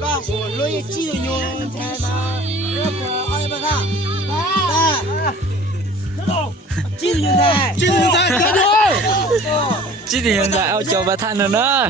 爸，我落叶记得用才吗？要不二百看，爸，记得用才，记得用才，看住。chỉ thì hiện tại ao chầu và than rồi đó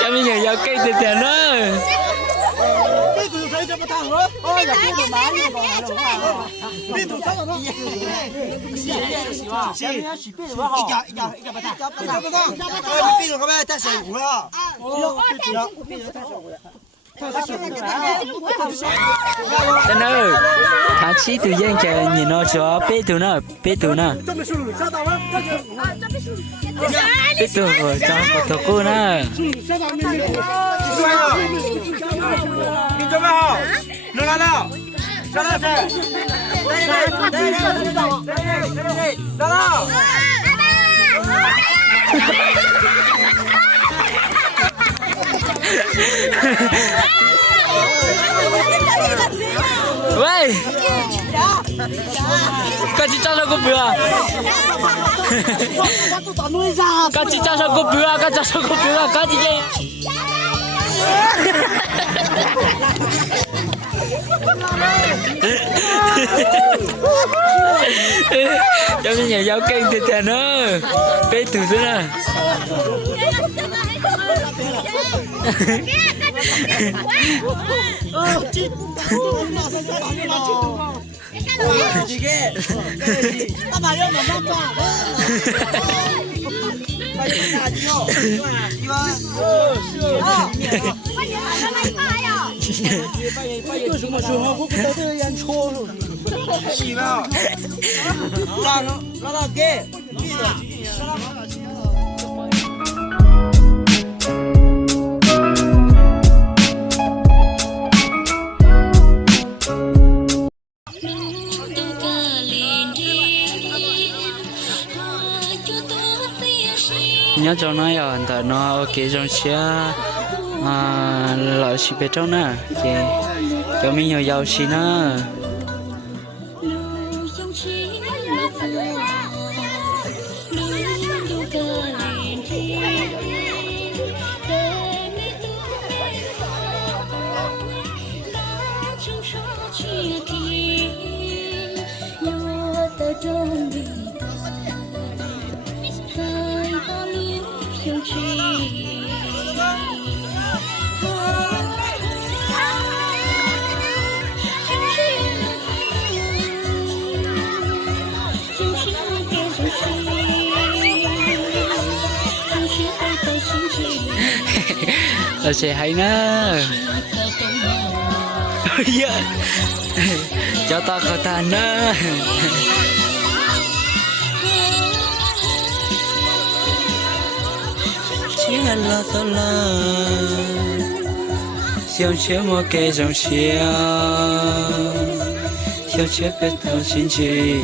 cho bây giờ giao cây từ tiền đó地图谁这么烫了？哦，有地图哪里搞哪种啊？地图上头，一家不烫，一家不烫，地图可不可以带水壶了？地图带水壶了。 tên ơi thả chí từ dân chờ nhìn nó cho bé tụi nó bé tụi nó bé tụi cho một tổ cô nó你准备好，能拿到，拿到谁？拿到。 喂con chỉ cho nó có bữa con chỉ cho nó có bữa con cho nó có bữa con chỉ cho nên nhà giáo kênh từ tiền nữa bé từ dưới nè爸爸让我妈抓。有什么时候我不得这个烟戳了？洗了，让他给，nhớ cho nó giờ hiện tại nó ok trong xe lợi sĩ bên trong nè thì cho mình nhiều giàu xí nữa là sẽ hay nữa cho ta có ta nữa chỉ là ta là siêu chế một cái dòng siêu siêu chế biết tao xin gì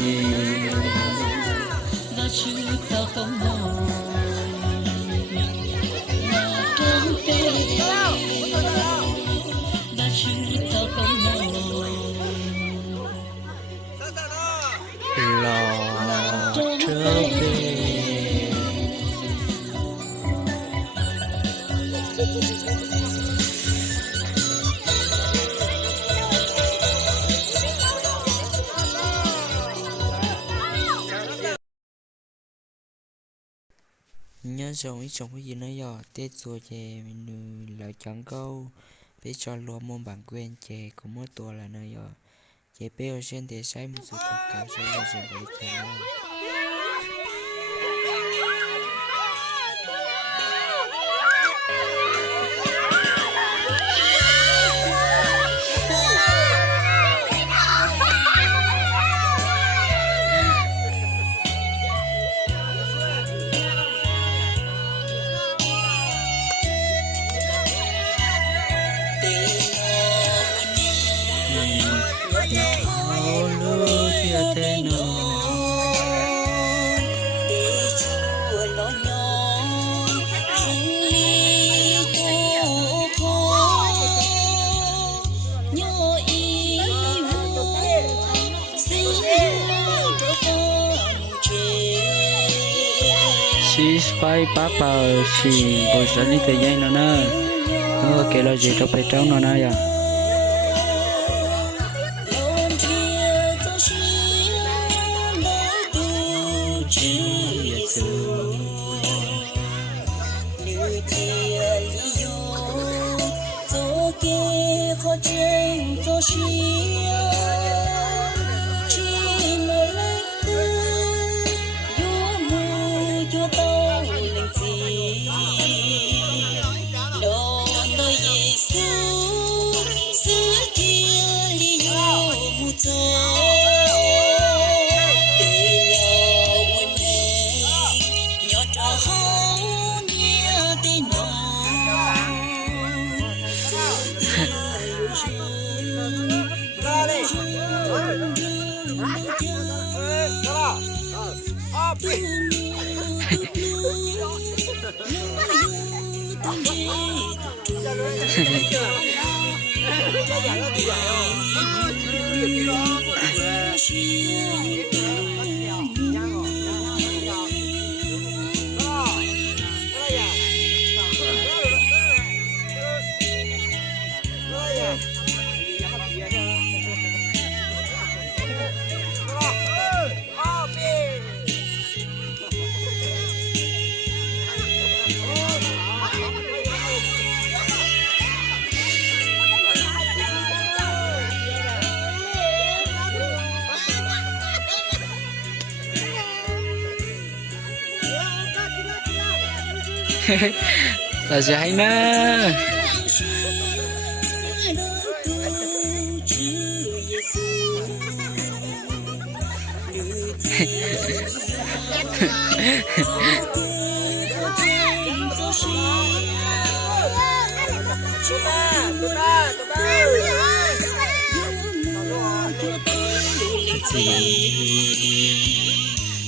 nhớ dùng ý trong cái gì nói giờ tết rồi chè mình lựa chọn câu để cho luôn môn bản quen chè cũng mỗi tuổi là nơi giờ chế béo trên để sai một sự thật cao sẽ là sự vậy thế nào si phai papa si bồi sản đi thời gian nó nè nó kể là gì trong phải trống nó nè à là gì hay nè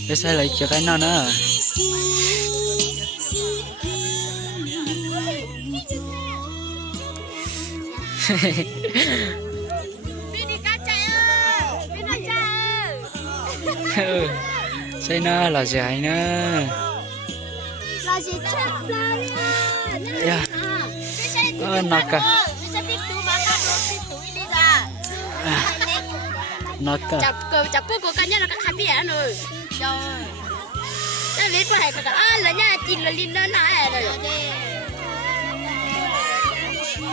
để sai lại cho cái nó nữa xây nó là gì hay nữa là gì ya nó cả nó cả chập cô cá nhân là các khán giả rồi trời nó lấy qua hay cả là nha chín là linh lên lại rồi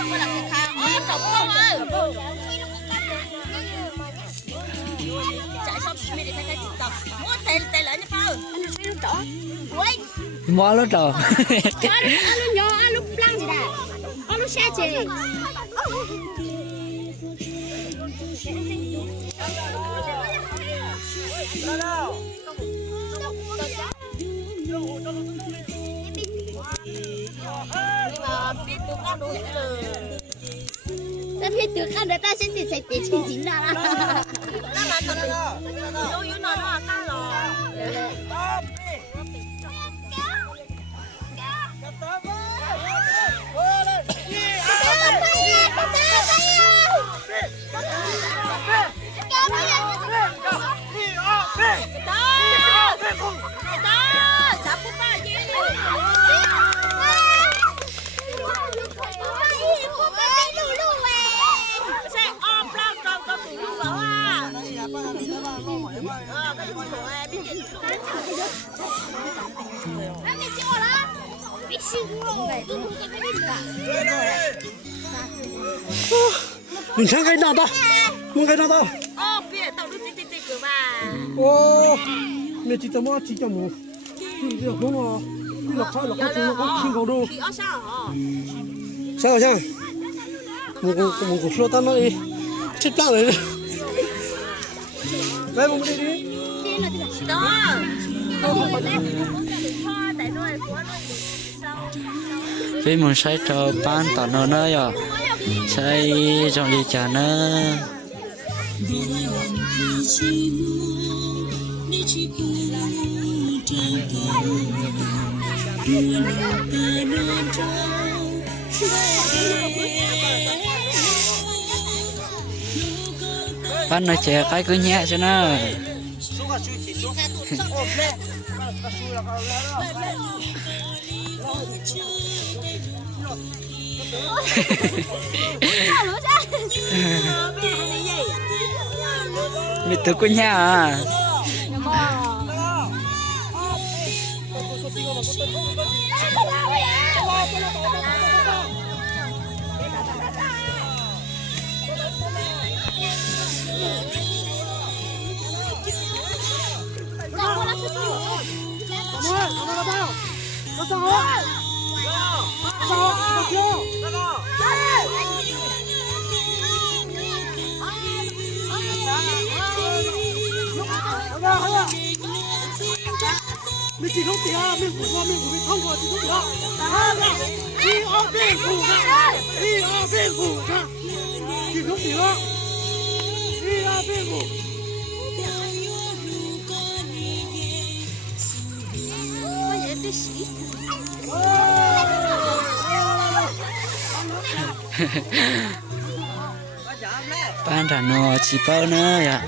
có là cái khang trồng không ơi chạy xong mình đi thay tập muốn tay lại như bao anh trỏ ui mua lót rồi anh nhỏ anh lúc lăng gì nè anh lúc xe gì ta biết từ khăn người ta sẽ tìm sẽ tìm chính chính ra là你看看哪大，我看哪大。ô mẹ chỉ tao mua chỉ cho mua thì giờ không mà đi lọc khai chúng nó có kinh cầu đâu sao sao một cục số tao nói đi chết chắc rồi đây một đi đi vì muốn sai cho bán tao nó nữa rồi sai trong đi chả nữa bán nói trẻ cái cứ nhẹ cho nó mày tự có nhà à mình chỉ không tiền mình của mình không có chỉ không tiền đi ở bên phủ ra đi ở bên phủ ra chỉ không tiền đi ở bên phủ bán ra nó chỉ bao nữa ya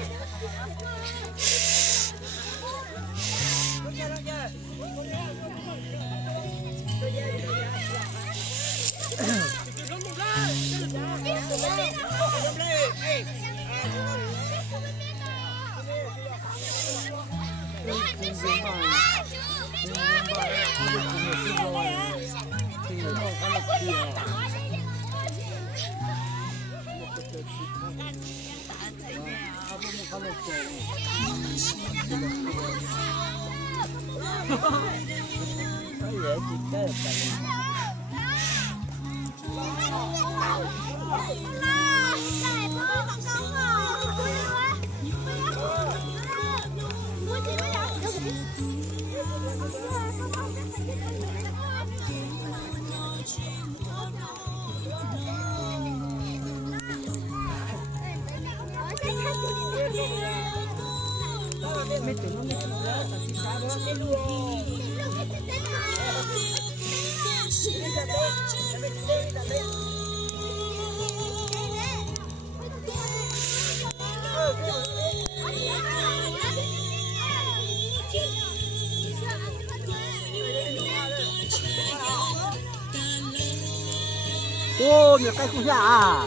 ô nhiều cái cũng à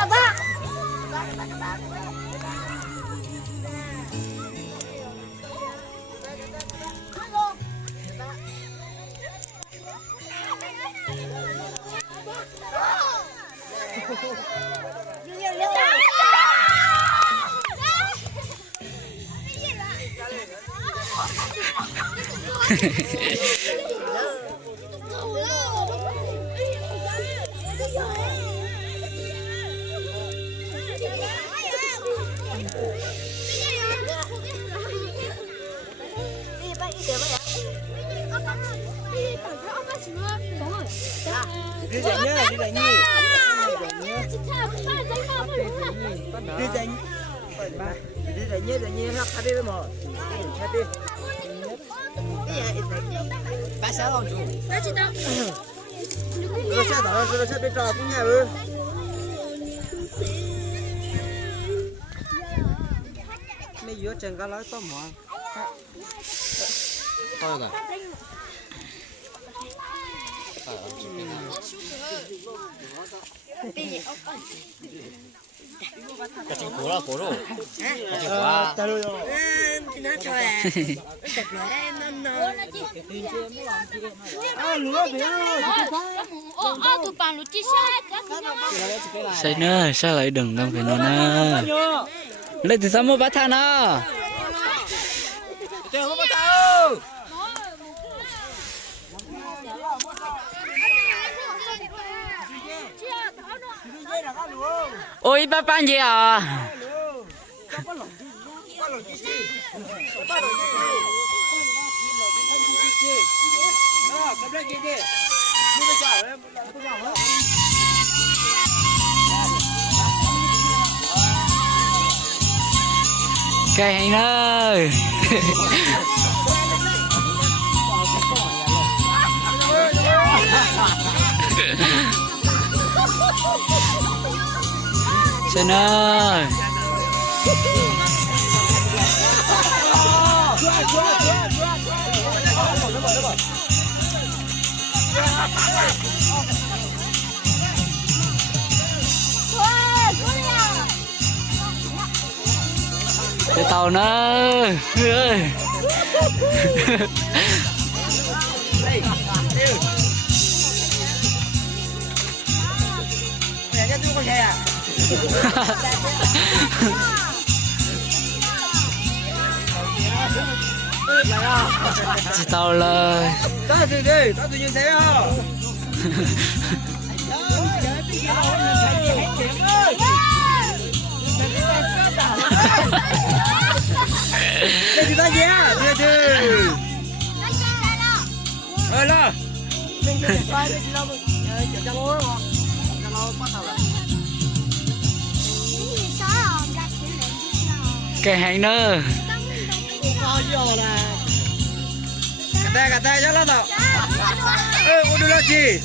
Kata. Đi dạy nhá, đi dạy nhi. Đi dạy nhé, nó khá đi mà. Khá đi. Bác sao không chú? Bác chị đâu? Nó sẽ thở, nó sẽ bên trò cũng nhà ư. Mấy dứa chân cá lối tôm mỏ. Thôi rồi. cái chính phủ là phố rồi cái chính phủ à nó chơi à tập lại nó tụi bạn lúc chi Sai nữa, sao lại đừng không phải nó nè. Lấy từ sao mua bát than à? Ôi ba ban gì à? Cái hành ơi. Sơn ơi. Cái tàu nó ơi. Cái tàu là ta tự nhiên thế à đây thì ta nhé từ là cái hành nữa. Kata jalan tak? Udah lagi.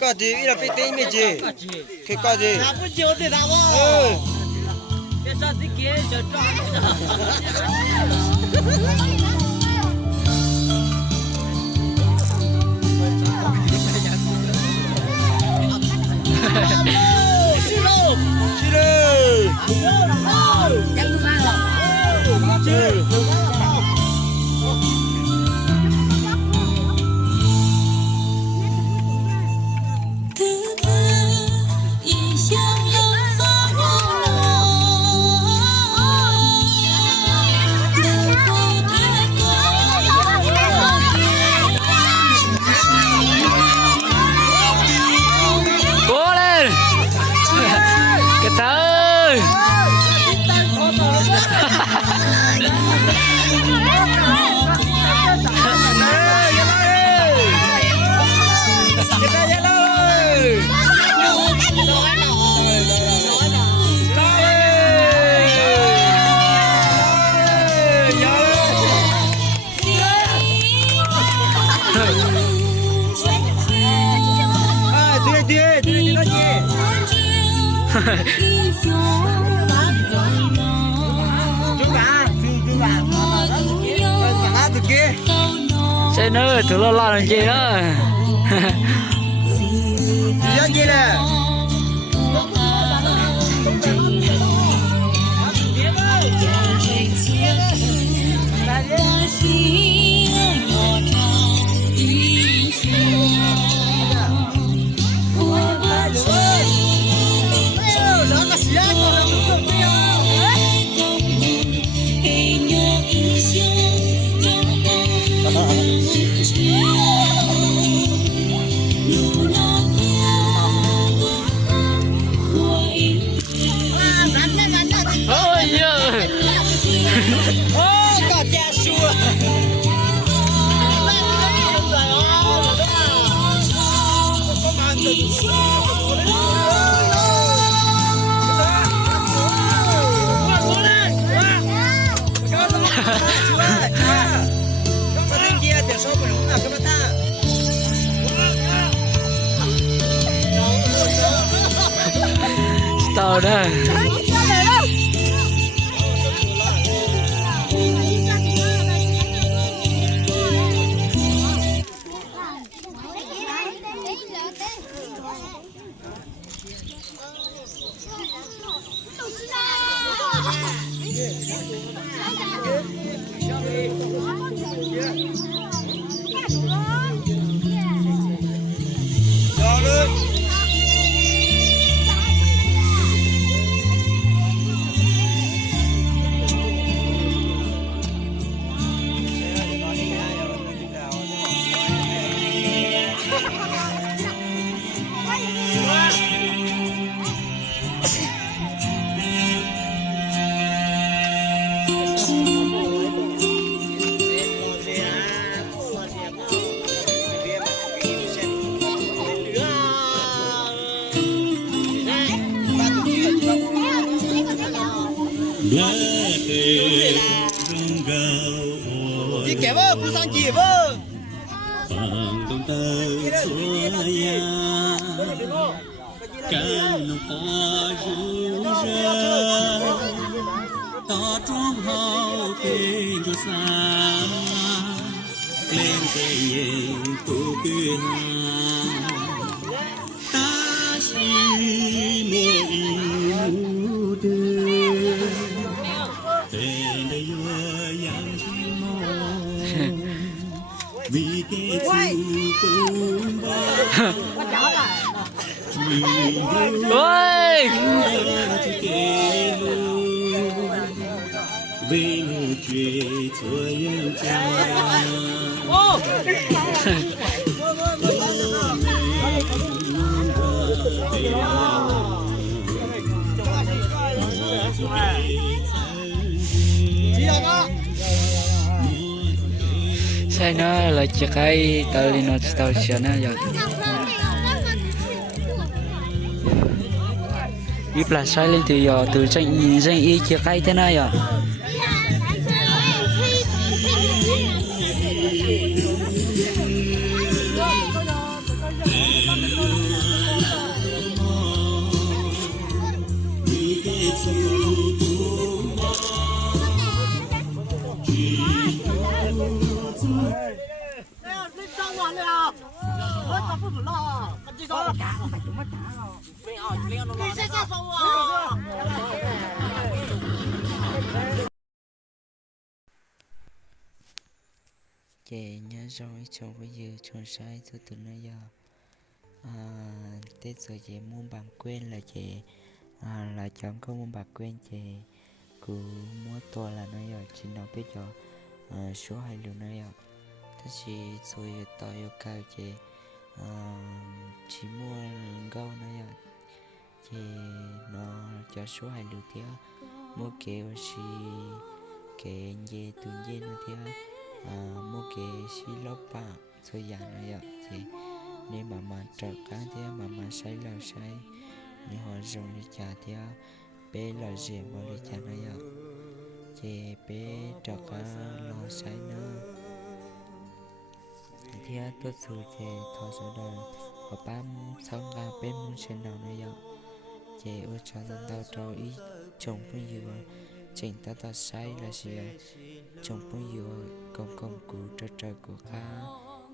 Cái gì? Ý là bị tính cái gì? Cái gì? Không chịu thì đâu. Cái sao thế kia cho Cố lên. Cái tơ. Xe nữa tụi lo làm gì đó. gì nè tàu đó chị kẻ vợ cứ sang chị vợ ta trong hậu tình cho xa lên cây tu kia ta chỉ mua đưa tên đây vừa yang chỉ mong vì cái chữ ôi vì một chuyện cho em sai nó là chỉ cái tàu đi nó tàu xe nó rồi biết là sai lên từ giờ từ danh y chỉ cái thế này rồi chị nhớ rồi chồng bây giờ chồng sai tôi từ nãy giờ Tết rồi chị muốn bạn quên là chị là chọn có muốn bạn quên chị cứ mua to là nó giờ chị nào biết cho số 2 lượng nó giờ thế chị rồi tao yêu cao chị chỉ mua gấu nó giờ chị nó cho số 2 lượng tiếc mua kẹo chị kẹo gì tuần gì nó tiếc mua kẹo xí lót ba rồi giả nó giờ chị nên mà trật cá tiếc mà say là say nên họ dùng đi trả tiếc bé là gì mà đi trả nó giờ chị bé trật cá lo say nữa thì tôi xử chị thọ số đời họ bám xong ra bên muốn trên đầu này giờ chị ơi cho nên tao cho ý chồng bây giờ chỉnh ta sai là gì chồng bây giờ công cụ trời của cá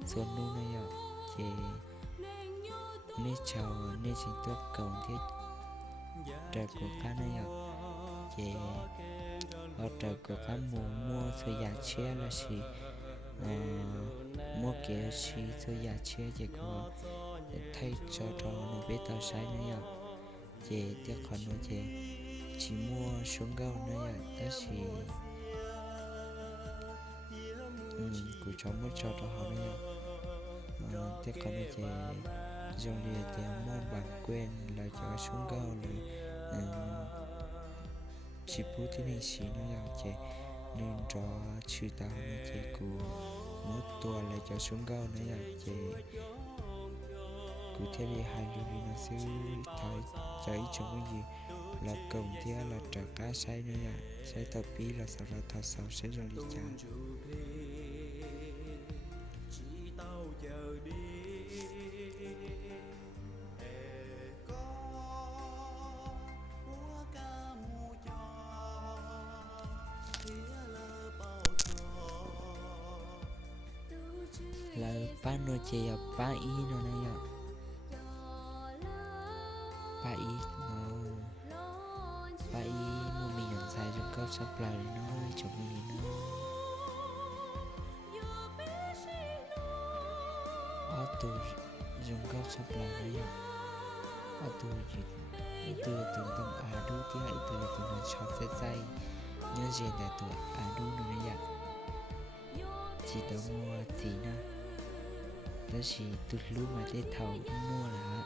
xuân luôn này giờ chị nên chào nên chỉnh tôi cầu thiết trời của cá này giờ chị ở trời của cá mua thời gian chia là gì mua kia chi tôi giả chia chỉ có thay cho nó biết tao sai nữa giờ chị tiếc còn nói chị chỉ mua xuống gạo nữa giờ ta chỉ của cháu mới cho họ nữa giờ tiếc còn nói chị dùng liền thì mua bạn quên là cho xuống gạo là chỉ bố tí này xí nữa giờ chị nên cho chữ tao nữa chị của một tua lại cho xuống gạo nữa là chị cụ thể đi 2 lượng nó sẽ thấy cháy trong cái gì là cần thiết là trả cá say nữa là say tập bí là sau đó thật sau sẽ rồi đi trả nó chỉ là ba ý nó này ạ ba ý mà mình nhận sai trong câu sắp lại nó chụp mình nó ở từ trong câu sắp lại này ở từ gì từ tông đu thì hãy từ nó chọn dây nhớ gì là từ đu nó này ạ chỉ đó mua gì nữa đó chỉ từ lúc mà để thầu mua là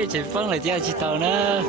ơi chị Phân là chị Tàu nữa.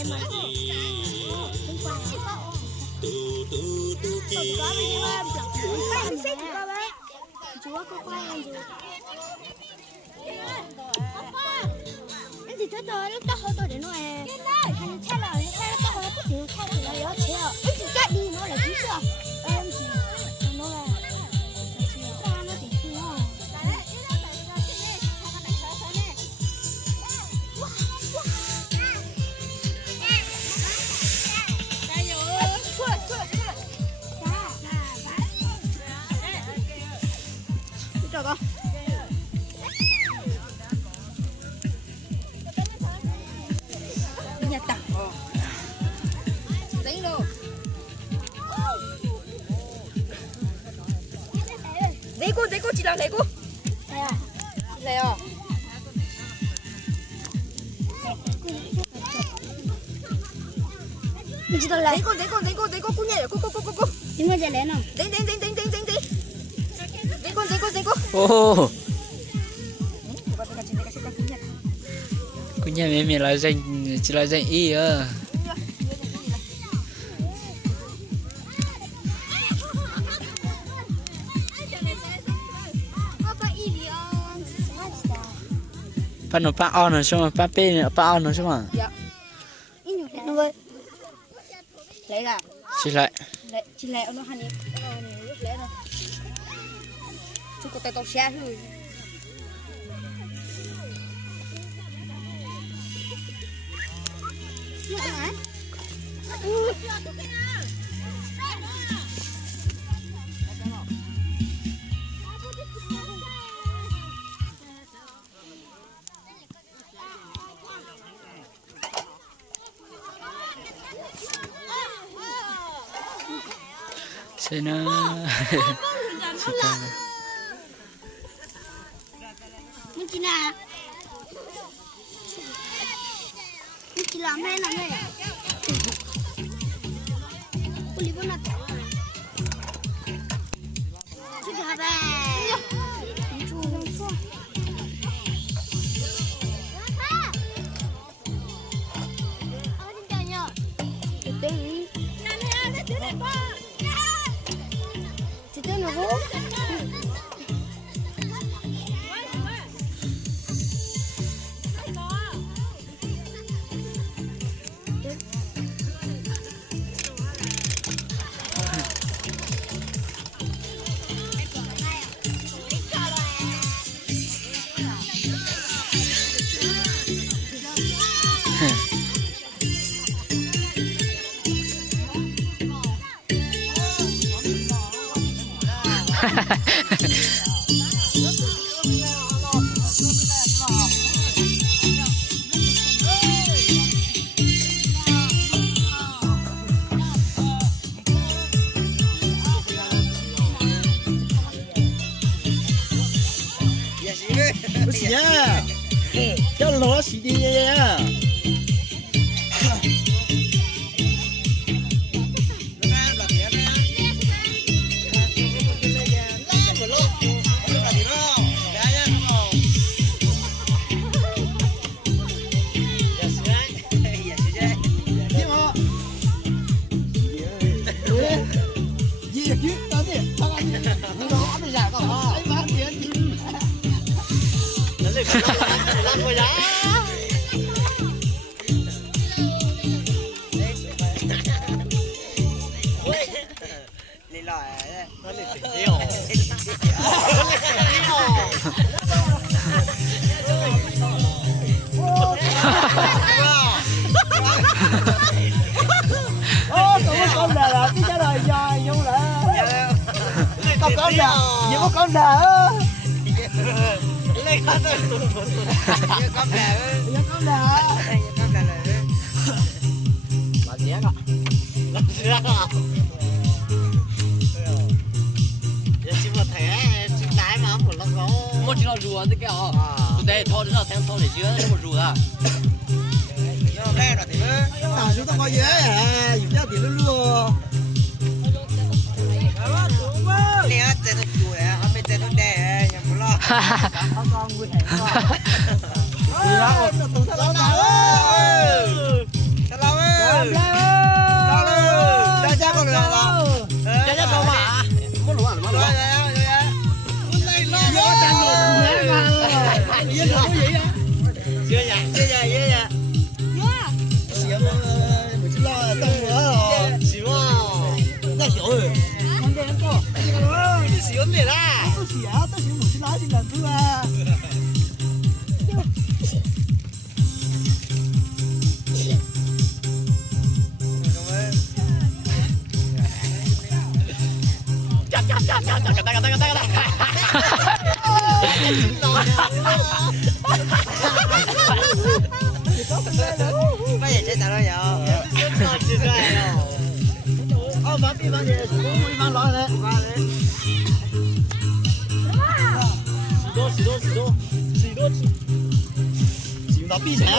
quay mà chú có quay anh chú anh chỉ thấy tôi lúc đó hơi tôi để nó anh chắc là nó thấy tôi hơi bất tiện thay thì nó yếu thế à anh chỉ cắt đi nó là chính xác em chỉ nó là nó chỉ không Được không? Nhà tặng. Đánh luôn. Lấy cô chỉ là lấy cô. Lấy à? Mình chỉ là lấy cô nhảy cô. Đi mua gì lấy nào? Đánh. Đánh cô. Ô, cô nhà mẹ là danh chỉ là danh y à. Bạn nó bạn on rồi sao mà bạn pe nữa bạn on rồi sao mà? Dạ. Nó ơi. Lấy cả. Chỉ lại nó hành lấy rồi. Chú có tay tao xe thôi. Xem nó. Mình chỉ làm đây là này. Cô đi vào nào? Chú trả về. Chú không xuống. Chị tên là Vũ.不行，叫螺洗的呀。Con đà là cái đời dài nhau là con đà, nhiều con đà lấy con đà, con đà, làm gì á? Làm gì á? Giờ chỉ một thẻ, chỉ cái mà một lông gấu. Một chỉ là rùa thế kia hả? Tụi đây thôi đến giờ thằng thôi để chứa một rùa à? Đây rồi thì tao chúng ta có dễ à, dùng cho tiền luôn. Nè, tên nó chuột à, không biết tên nó đẻ, nhà của lo. Con vui hẹn con. Đi ra rồi, tụi tao lâu. Tao lâu 大家过来了，大家说嘛，不录啊，不录啊，有点录了，爷爷爷爷爷爷，媳妇不知道当我了，希望那小儿，看点过，你喜欢没啦？不喜啊，但是我是拉进来住啊。半夜谁打了油？几岁了？哦，把地方的，我一方拿来，拿来。几多？几到闭城了？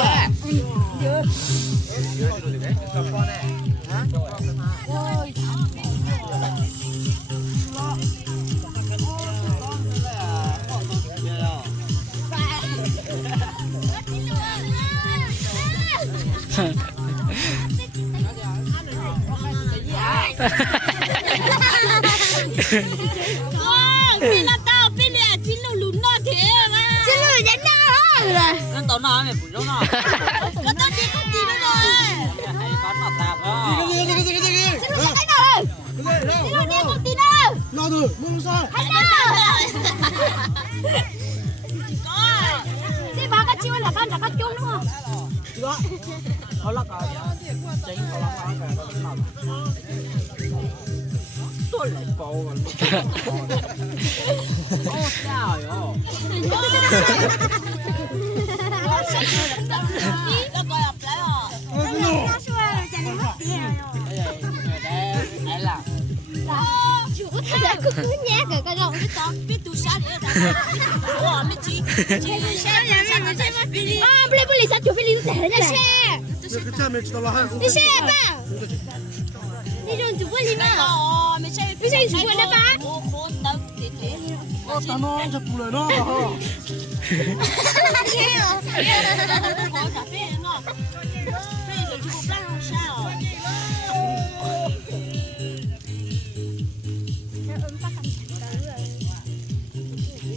别那到别那进入轮那天嘛，进入人那了。nó tao nói mày bùn nó Có tao đi công ty đó rồi. hay bán mặt tạp đó Xin lỗi cái nào? Xin lỗi đi công ty đâu? Nào rồi, mua sao? Hay nào? Thế bà cái chiêu là con là con chung đúng không? đó nó lắc rồi chính nó lắc rồi tôi lại bầu rồi ô trời ơi cứ nhé cái đầu cái to biết tu sao để ủa mấy chị sao nhà mình chơi mà Billy à Billy sao chú Billy để nhà xe cái cha mẹ chỉ tao là hai. đi xe ba đi rồi chú Billy mà đi xe chú Billy ba Tao nói cho phụ lời nó.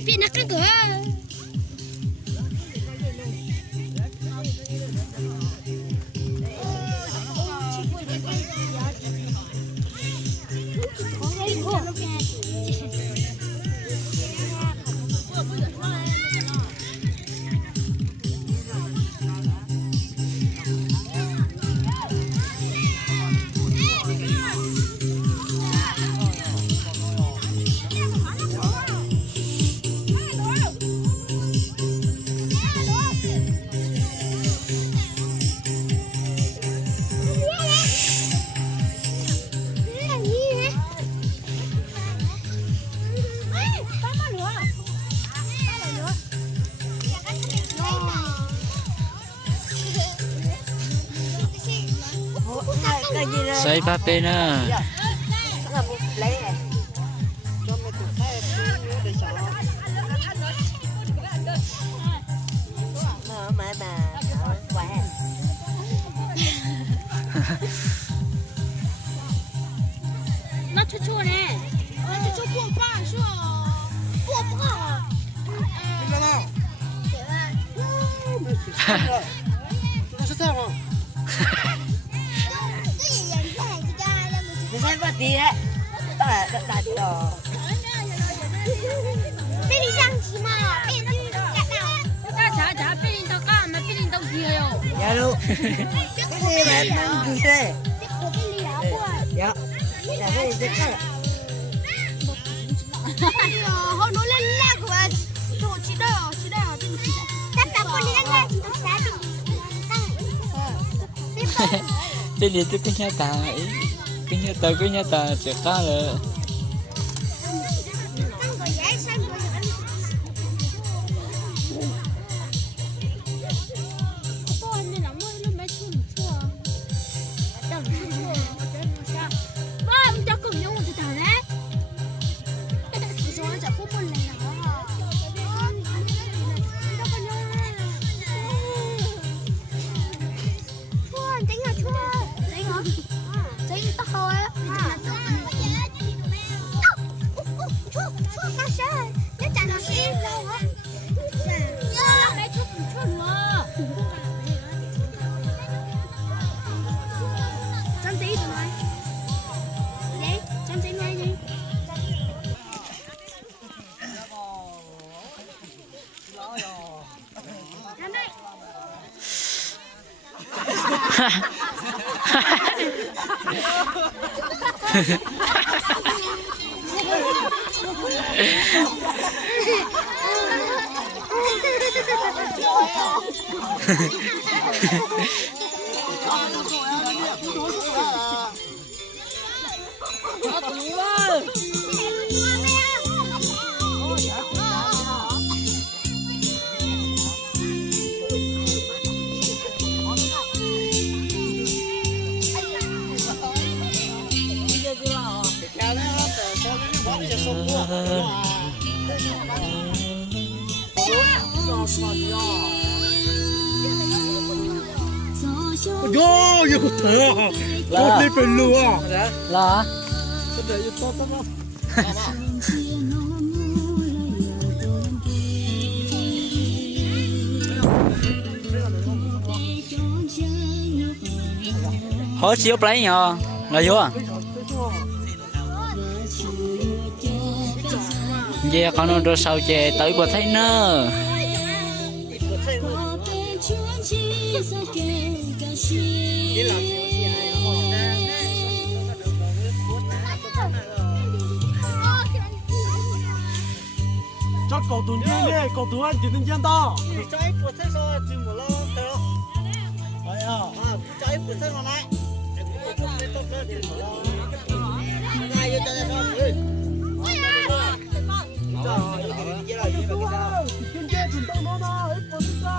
Pin nó cái cửa Xoay ba bên à. nó chua chua này nó chua chua qua ba是过不好啊你看到？这是菜吗？你先把碟打地了被你让骑嘛被你大茶茶被领导干嘛？被领导踢哟！ dạ luôn cái gì mà ăn gì thế我被你聊过 dạ là cái gì thế哎呀好努力那个我知道对不起但打过你那个你都啥的 Đây là tôi cái nhà ta chỉ khá là 哟，有头啊！我那边路啊， เหรอ 这边有多大吗？ họ chiếu play nhờ là vô à giờ con nó đưa sau chè tới bờ thấy nơ这狗肚子呢，狗肚俺就能见到。哎呀，今天挺当当的，哎，不是的。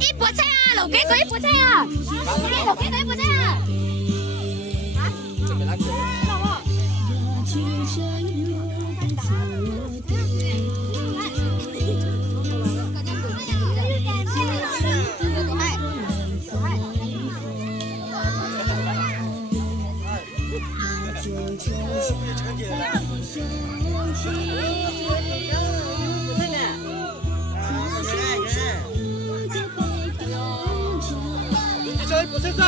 一菠菜啊，老给个一菠菜啊，老给个一菠菜啊。不是啥。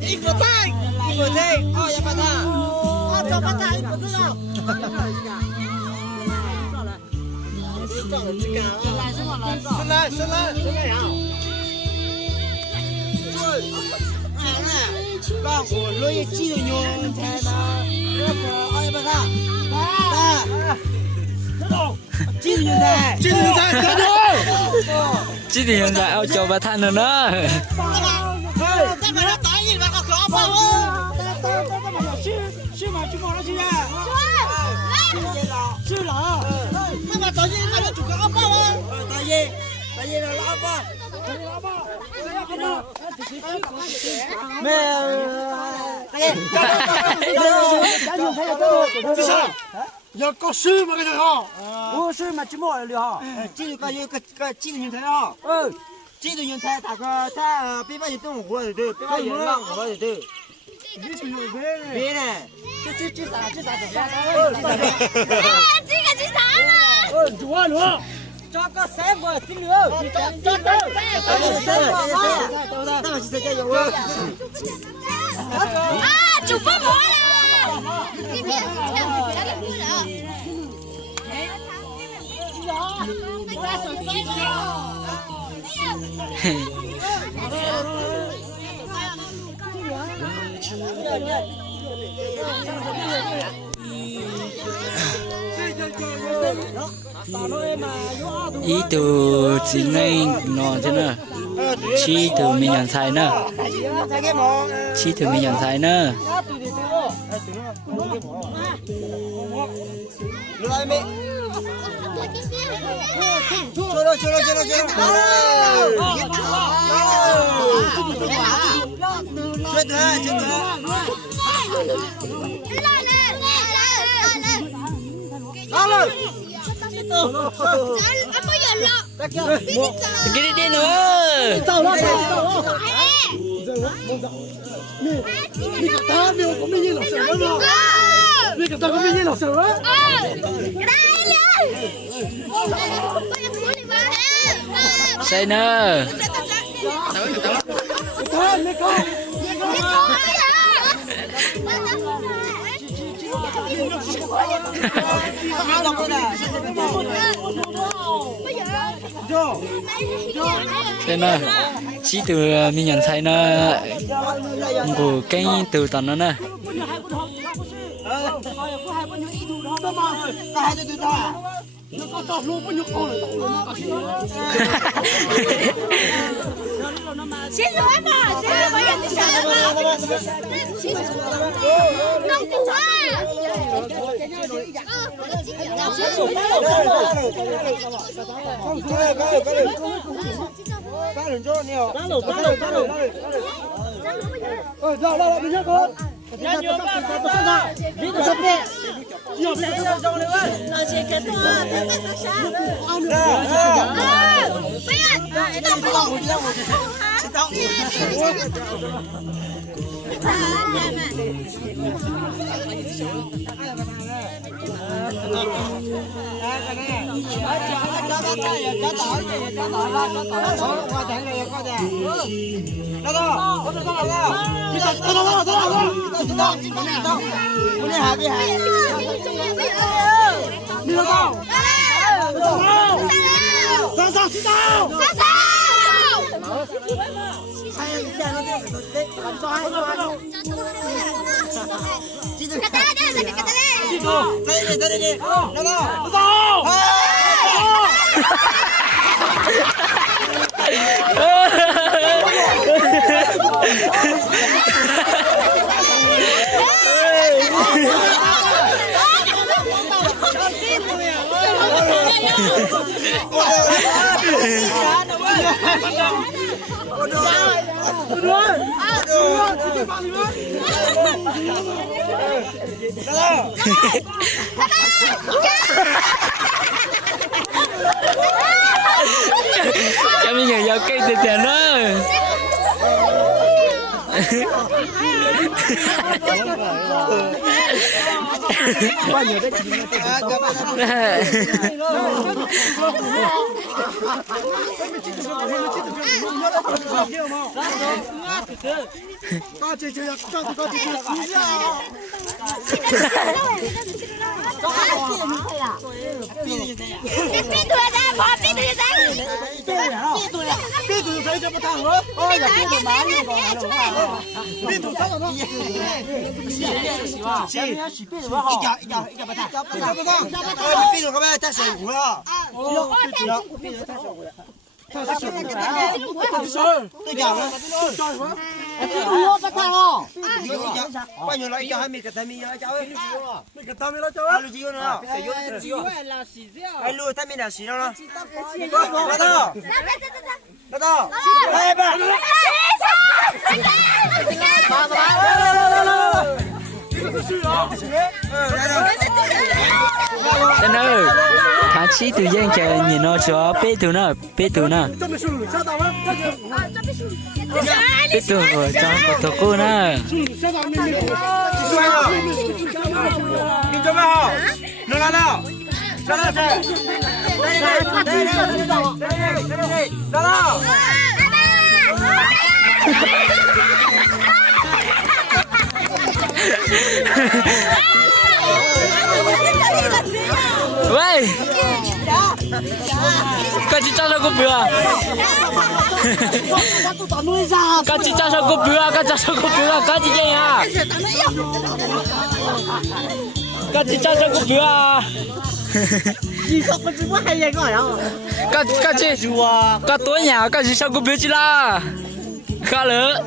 一个菜，一个菜，哦，要把它，哦，找把它，不知道。生来，生来，生来呀！把我落叶鸡的牛菜呢？要不，要把它，啊。 鸡人才，鸡人才，加油！chỉ thì hiện tại ao cho bà than nữa đó 再把它打一把个可把我，去嘛去嘛了去呀！是了，那么早些还要煮个阿爸吗？大爷，大爷的阿爸，阿爸，没大爷，这是。 要搞水嘛，个就好。我水嘛，鸡毛了哈。这个有个鸡的人才啊。鸡的人才，大哥，他别把你动活的对，别把人让活的对。别呢，这啥怎么样？这个是啥呢？罗罗，这个三个金牛，这啊，煮饭馍了。这边加点布了。我要手塞了。 ý từ chính này nó thế nào chi từ mình nhận sai nữa chi từ mình nhận sai nữa来了。bây giờ lọ. cái đi nữa Tao nó tao nó. Mi cả ta mi có mi như là sờ đó. Mi cả ta có mi như là sờ đó. say nơ Ta mi có. say nơ chỉ từ mình nhận say nơ của cái từ tận nó nè Nó có tao luôn có nhục con này tao luôn có Xin lỗi mà, xin lỗi mà, anh đi sao mà? Không cụ à. Mình nhớ con. Nhớ nhớ ba. Đi được sắp nè. Nhiều sẽ cho trong này ơi. Nó sẽ kết thúc. Bây giờ, tao phải lộn. cho mình nhờ cây từ tiền đó bao nhiêu đấy chỉ Có chơi chơi có chơi biết từ thấy cho bắt thằng nữa. Ôi là biết từ má đi còn là biết từ sao nó. Biết từ các bạn ta sử dụng rồi. Bao nhiêu lại cho hai mươi cái tay mi lại cho ấy, cái tay mi lại cho ấy, lu gì nữa? Ai lu tay mi là gì đó? Bắt đầu, bắt đầu, hai ba. Tên ơi, tháng chỉ từ dân chờ nhìn nó cho biết từ nó, biết từ nó, biết từ rồi cho có tổ cô nữa. Đi cho bao, nó là nào? Ra đây, đây, đây, đây, đâu?喂，赶紧找上个表啊！赶紧找上个表啊！赶紧找上个表啊！赶紧点呀！赶紧找上个表啊！赶紧赶多呀！赶紧上个表去啦！卡了。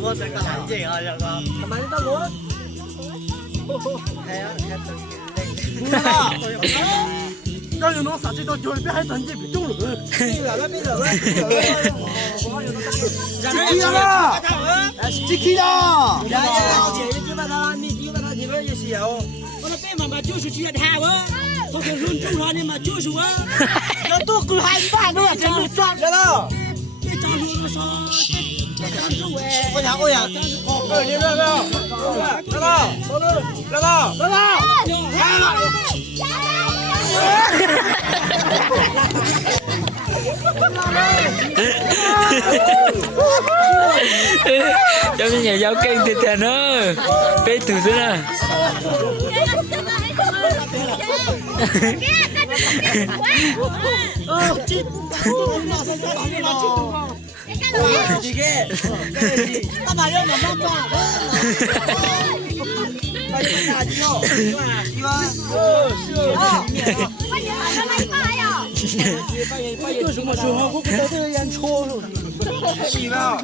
我这个环境啊，这个，他妈的大哥，係啊，今日攞實際到最邊喺等住別中路，邊度咧？Chicky 啦！Chicky 啦！个也是哦，我那边嘛就是去他我，他跟人中上的嘛就是我，要多过还半路真是赚着了。这张路那啥，张志伟，我想，你来了，cháu nhà giáo kênh thì tiền nữa bé từ thế nào chị kia, ta mà yêu mà mong bà, phải đi nhà chị không? Chị ba,为什么时候我给这个人戳了？是吧？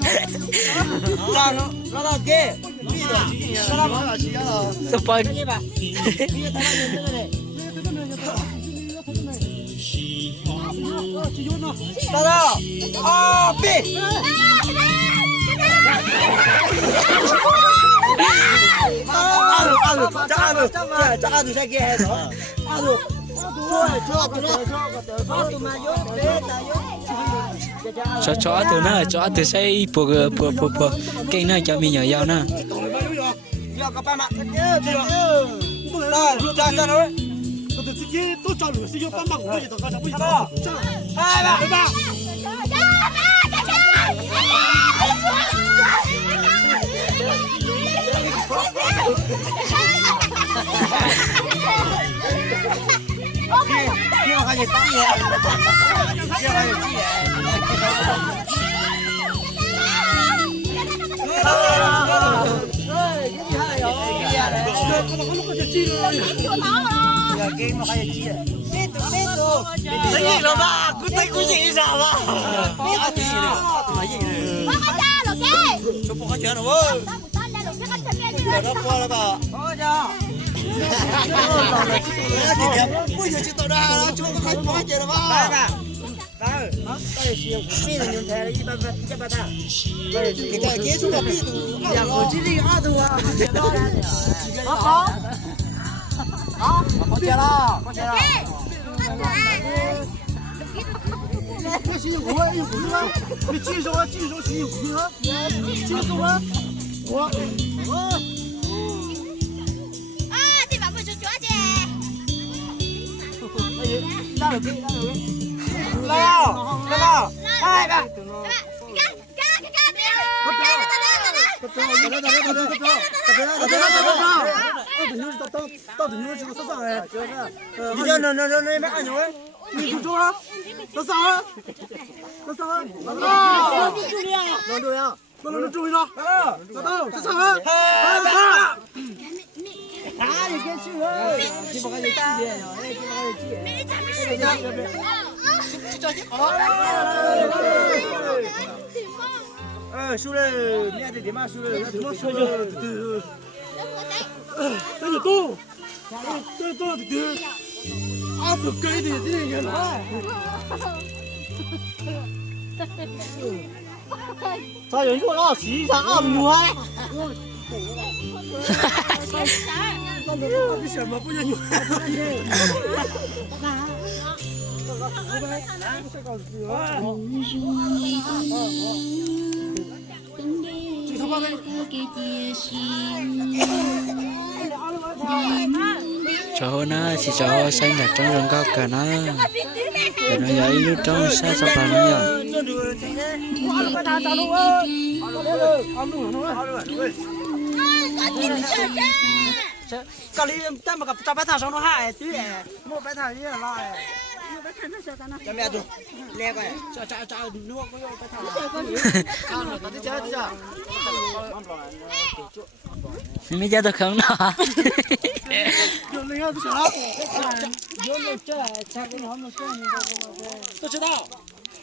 让他给，让他往哪去啊？ Spoil 到了啊！别！阿杜在给孩子，阿杜，cho từ nó cho từ xây bộ cây nó cho mình nhỏ giàu nè我自己都找律师有帮忙，我也都搞上不行。来吧。你看你大爷，你看你大爷。Đấy là ba, cứ thấy cứ gì sao ba? Chụp một cái chuyện rồi. Nó qua là ba. Bây giờ chỉ tao ra chụp một cái chuyện rồi ba. Đây là bây giờ nhìn thấy là一百大。给他接触了壁堵，我这里二堵啊。好。好，好接了，好接了。那辛苦啊，辛苦啊！你记住啊，记住辛苦啊，记住啊！我。啊，这把不是抓起。拉了，来吧。到底你是个啥子哎？你叫那边按钮哎，你去做啊，那啥啊？啊！注意啊！那注意了，那到这啥啊？啊！你别去了，你不还有几点？哎，你不还有几点？输了，面对点嘛输了，怎么输了？那你动，这啊不给的这个来。他有说要洗上二母啊。你什么不能有？cho nó chỉ cho xanh là trong rừng cao cả nó để nó giấy lúc trong xa sắp là nó rồi cái này ta mà gặp cho bé thằng sống nó hại chứ mua bé thằng như là lo cho mẹ tụi lẹ coi cho nước có bé thằng mấy cha tôi không nó tôi知道，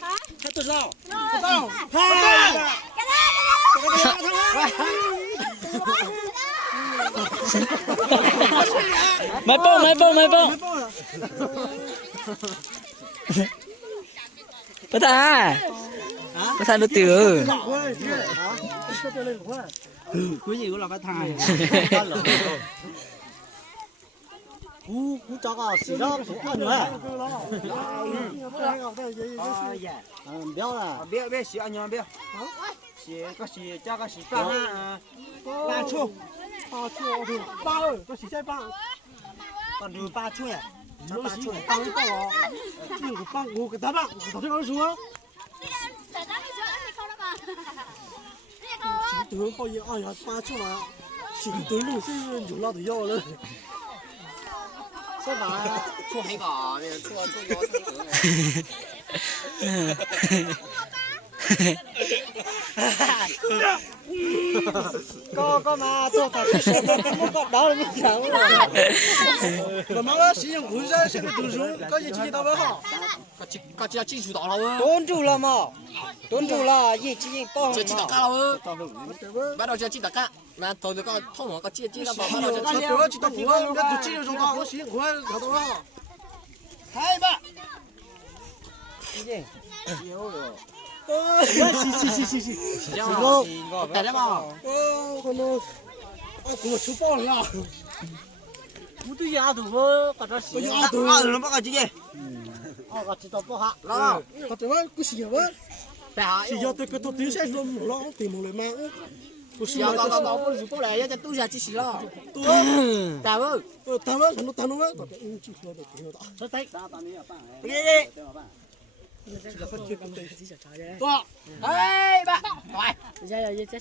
他都知道，máy bông bắt ta nó từ cái gì cũng là bé thằng cú cho cái xì đó cú ăn nữa béo là béo xì ăn nhau béo xì có xì cho cái xì ba ba chu thì ba ơi có chỉ sai ba còn được ba chu à nó chỉ tăng cái đó nhưng của ba của cái đá bạn của thằng nó xuống chỉ tướng coi như ai ba chu mà chỉ tướng luôn sẽ dùng lao thì do đấy sao mà出海港，那个出国có mà tôi phải có đó là cái chẳng mà mang nó sử dụng cuốn sách sẽ được dùng có gì chỉ tao mới học có只要技术到了哦， tôn trụ là mà tôn trụ là gì chỉ bao 这记得干了哦，买到就记得干，那头就讲通往个记得把买到就 他比如只当五个，那就只有种大我使用cuốn他都好hai ba gì xì 这样啊，带来吧，可能给我吃饱了不对呀都不把这洗啊都了把个几个我知道不好来，他这玩不行吧带下，是要这个到底下说木了对木来嘛不是要到不是过来，要在肚下去洗了，多带不？谈完很多谈完搞的就说的挺有道这对多哎吧，来，来来来这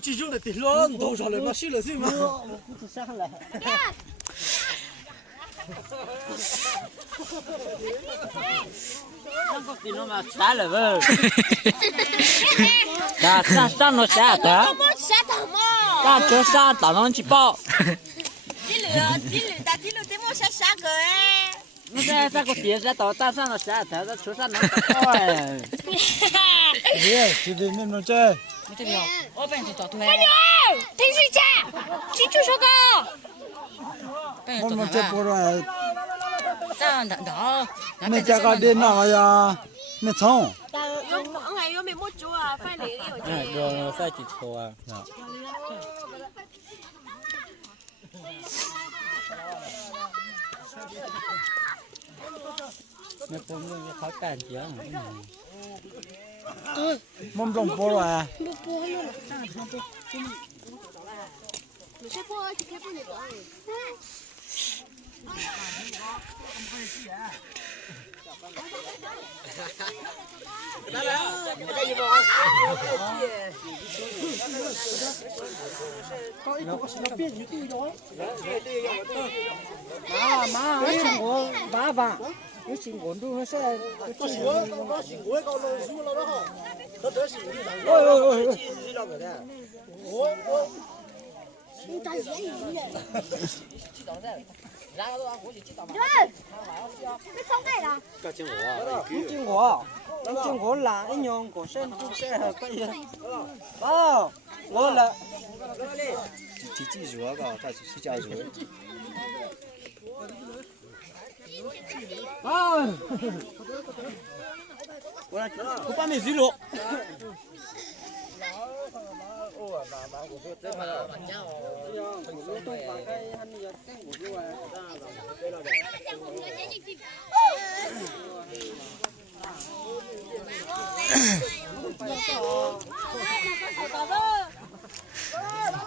其中的地方多少人嘛？去了是吗？不下来上个地方嘛，下来不？上了下头，上车上打上去包。那在个别在岛上了下头，在车上能包哎。是的那种这这里我本是找对。听谁家？记住说个。我们这波来那没加个电脑呀没充有没摸住啊？快点有哎，我赛几抽啊？那我们好干净。梦中波来妈我爸爸有新工作还是我喜欢搞新我搞弄书了哈，他这是你咋嫌疑人？没上来了。经过啦一样过生就是可以哦我了记住啊个，他是叫住。啊我把没水了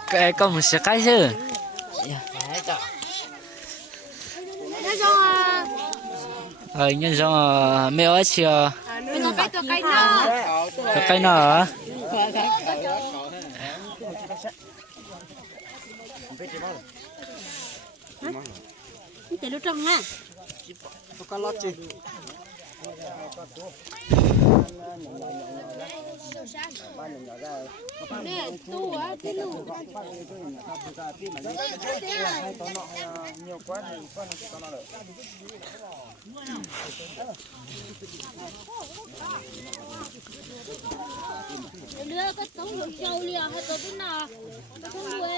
cái có một sự cái chứ. Nhân xong mèo ấy chưa? Cái nào? Để nó trồng ha. có lót chứ Nè, tu á, cái lù. nhiều quá thì con nó được Đưa cái tống được trâu liền hay tống cái nào? Không nuôi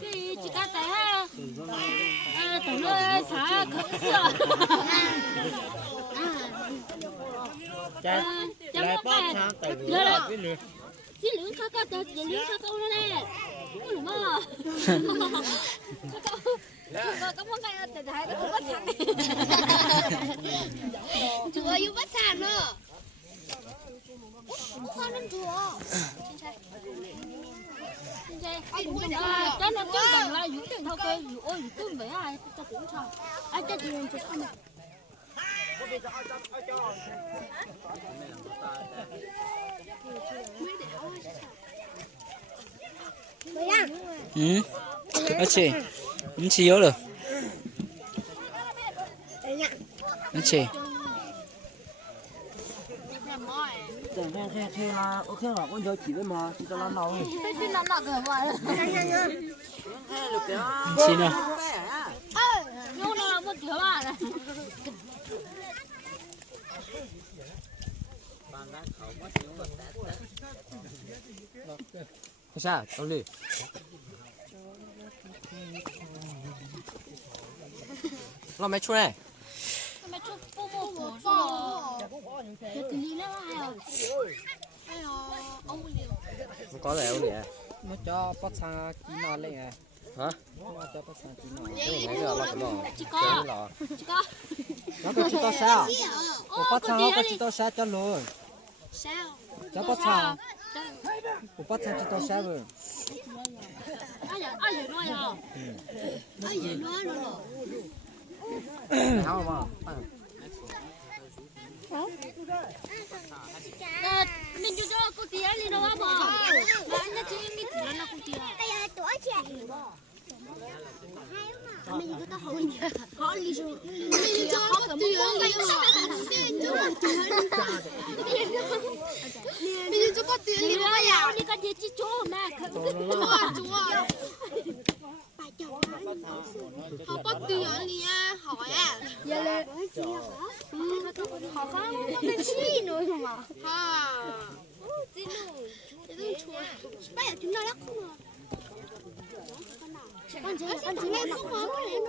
cái chỉ cá té ha. Tống nó xả khẩn sợ. lại bóp sang tại vì là cái lửa chỉ lưỡng khá có chỉ lưỡng khá câu nữa nè có đúng không có món cái anh thấy có bắt sẵn chùa yêu bắt sẵn nữa con ăn chùa cho nó tương đồng là dũng tiền thâu cây ôi tương với ai cho cũng sao ai cho chị mình chụp ăn 그렇지. 요了。그렇지. chẳng hạn thế là ok là con giờ chỉ với mà chỉ cho nó nào chứ nó nọ cơ mà xin nào. nhưng nó một thứ mà sao tao đi lo mấy chú này mày chụp bố bố bố cái gì nữa hay ông liều có lẽ ông liều nó cho bắt sang kỹ năng lên à hả nó cho bắt sang kỹ năng cái này là lo cái lò chỉ cái có lò nó có chỉ to sao bắt sang nó có chỉ to sao cho luôn sao cho bắt sang bắt sang chỉ to sao rồi ai vậy nói à ai vậy nói rồi không mà mình cho cô tía đi đâu mà anh đã chỉ mình chỉ là cô tía đây là tuổi trẻ mình cứ tao hỏi họ đi rồi mình cho họ cả một con mình cho có tiền đi mà ya đi cái gì chỉ cho mà họ có tiền đi à hỏi à giờ là họ có cái chi nữa mà ha chi nữa đừng chua bây giờ chúng nó lắc không à con chỉ nghe không có cái này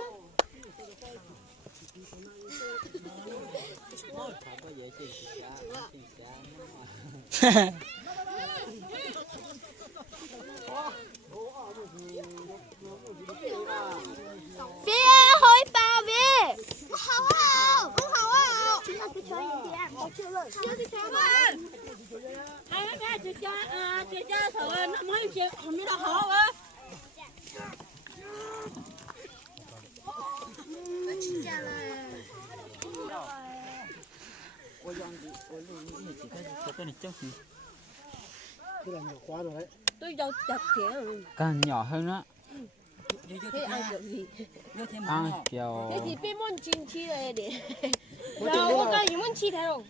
Phía hỏi bao về không chúng ta cứ chơi những cái ăn chưa lời chưa thì sao mà ai cái chơi chơi thở nó mới chơi không biết đâu hổ á cái là nhiều quá rồi đấy tôi đâu chặt tiền Càng nhỏ hơn đó. thế ăn được gì Ăn kiểu thế thì bên môn chín chi này để đâu có cái gì môn chi thế không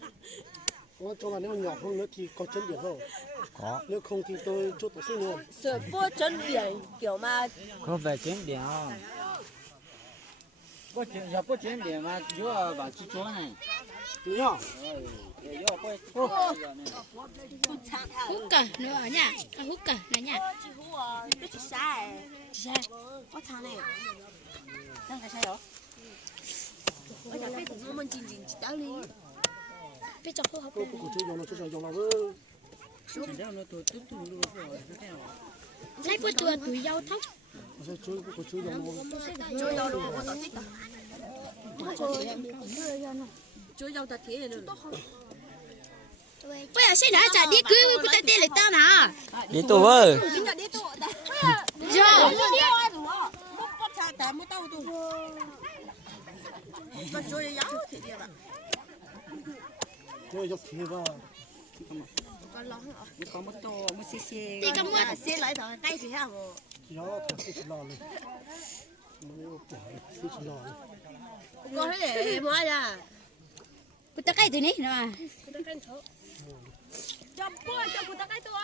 có cho là nếu nhỏ hơn nữa thì có chân điểm không có. nếu không thì tôi chốt tổ sinh luôn sửa bố chân biển kiểu mà Có về chén điểm không? có chuyện để mà chúa bảo chỉ chúa này đúng không hút cả nữa nha hút cả này nha cái chỉ sai có thằng này đang cái sai đó ở nhà cái cũng môn chín chín chỉ đau đi bây giờ không học cô của chú dùng nó chú dùng nó với lấy bữa trưa tụi dâu thóc chú của chú dùng nó chơi đâu đâu có tao thích chơi đâu ta thế nữa bây giờ sẽ nói trả đi cưới của ta tên là tao nào Đi tù ơi. giờ chơi dọc thì vào có một tô một xí xí đi cầm mua xe lại rồi tay thì hả gió thật sự lò này mới bỏ sự lò này có thế để mua ra của ta cái tụi này nè cho bố cho cô ta cái tôi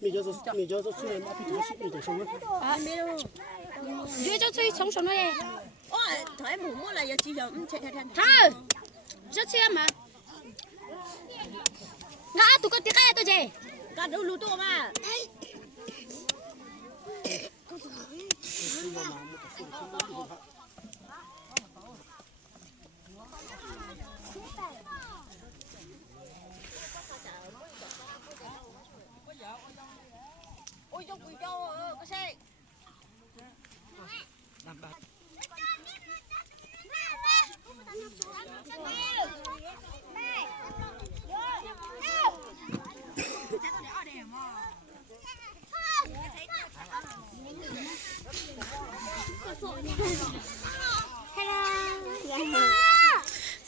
mình cho suy mà phải thua mình để sống dưới cho suy sống sống này ôi thấy mù mua là giờ chỉ dùng chạy chạy chạy hả rất xe mà ngã tụi con tiếng cái tôi gì cả đâu lú tô mà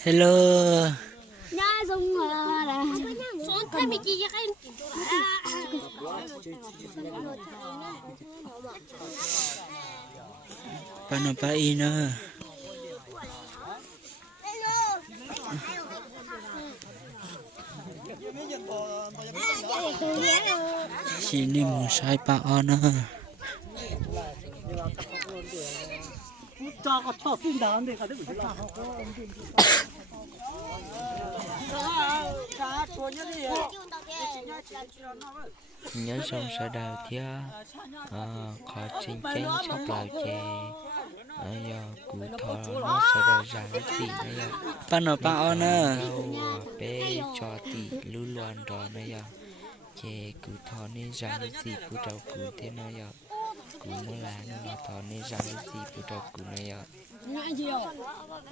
Hello. Nhá dùng là Số thêm mình chi cái Paano pa ina? Sini mo sai pa ona. cho có cho xin đàn để cả đấy phải làm Nhớ xong sợ đào thia khó chính chính sắp lại chè giờ cụ thọ nó sợ đào ra cái gì này giờ paano pa ona bé cho tỷ lưu loan đó này giờ chè cụ thọ nên ra cái gì cụ đầu cụ thế này giờ cụ nó là nó thọ nên ra cái gì cụ đầu cụ này giờ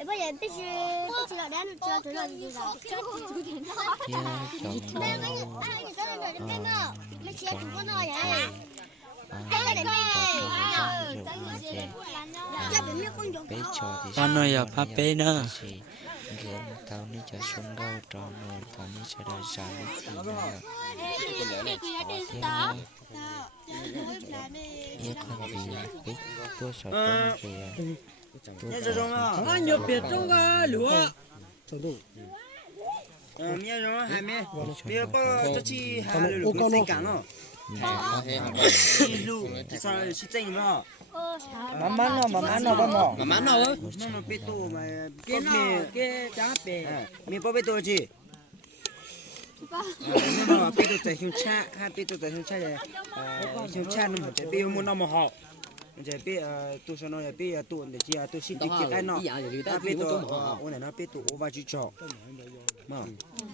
bây giờ biết chưa là đến chưa tới rồi gì rồi thia chồng nó mấy chị chúng có nói vậy paano ya pape na gồm tao ní cho sung gao tròn rồi tao ní cho đời sáng thì nó ये con gì cái tôi sợ tôi kìa nhớ rồi mà anh nhập biệt trong cái lúa nhớ rồi hai mẹ bây có cho chị hai lúa cũng sinh cảm rồi lúa sao chị tranh mà mà nó biết tu mà biết cái giá bè mình có biết tu gì nó biết tu tại hiếu cha hay biết tu tại hiếu cha là hiếu cha nó một cái biết muốn nó mà họจะไปตัวฉันเนี่ยไปตัวเดี๋ยวจีตัวสิ่งที่เกิดได้เนาะถ้าไปตัววันไหนเนาะไปตัวว่าจะจ่อมา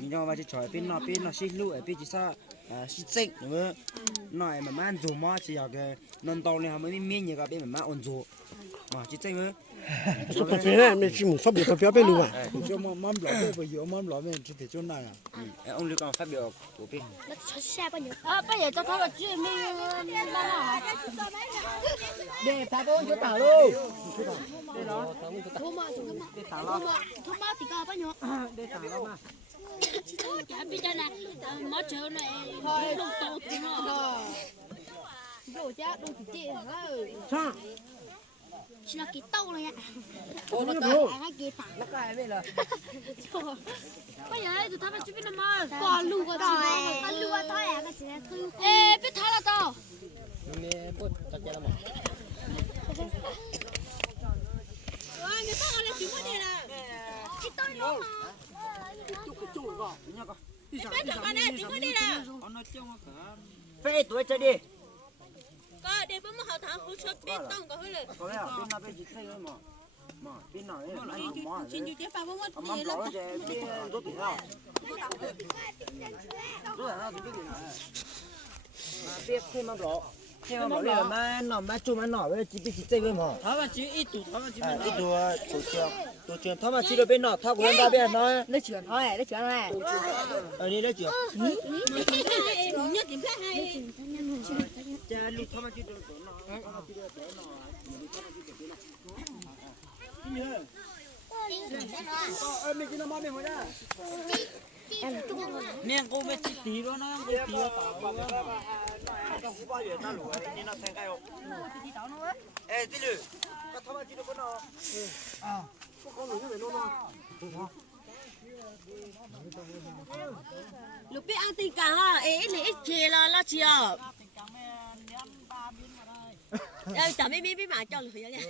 มีเนาะว่าจะจ่อไปเนาะสิ่งรู้ไปจีซ่าสิ่งเจ๋งเนาะหน่อยมันจูมาจีอยากนอนตอนเนี่ยมันไม่มีเนี่ยก็เป็นมันอ่อนจูมาจีเจ๋งเนาะ 这个别人没去摸，说别说不要被撸啊，就妈老被不有妈老面就得就那样。ông lưu còn phát biểu của bên nó cho xe bao nhiêu bây giờ tao thấy là chuyện mình để ta có chỗ tả luôn. thua mà thì có bao nhiêu Để tả lo mà. chả biết đây này mất chơi này thôi đâu to thì nó rồi chứ đâu thì chị Sao? chỉ là cái tàu này ạ Nó hai cái phẳng nó cái vậy là bây giờ tụi tao phải chụp cái mà có lù có lù thôi à cái gì là thư ê biết tháo là to nè bớt tao chơi làm người ta là chụp cái này là cái tàu nó biết được cái này chụp cái này là phê tuổi chơi đi có để bấm hậu thắng hỗ trợ biết tông có hơiเลย có lẽ bên nào bên chị chơi mà bên nào ấy anh mỏ xin chụp phải bấm ông mắm lỗ chơi bên rốt tuổi nào rốt nào thì biết gì biết thêm mắm lỗ này mà nó chụp mà nó với chị chơi với mà Tháo mà chỉ ít tụ, tháo mà chỉ ít tổ trường tháo mà chỉ được bên nọ tháo của bên ba bên nó lấy chuyện thôi ở đây lấy chuyện nhất điểm khác hay cha lụt tháo mà chỉ được mình chỉ nó mình hồi ra. nè cô với chị tí đó nó cô tí đó tao không bao giờ tao lụa nên nó thành cái không ê tí lử tao tháo mà chỉ được bên nọ Con lùi như vậy luôn mà. lúc biết ăn tình cả ha ế lấy ít chè là chiều em chả biết mà cho lười nha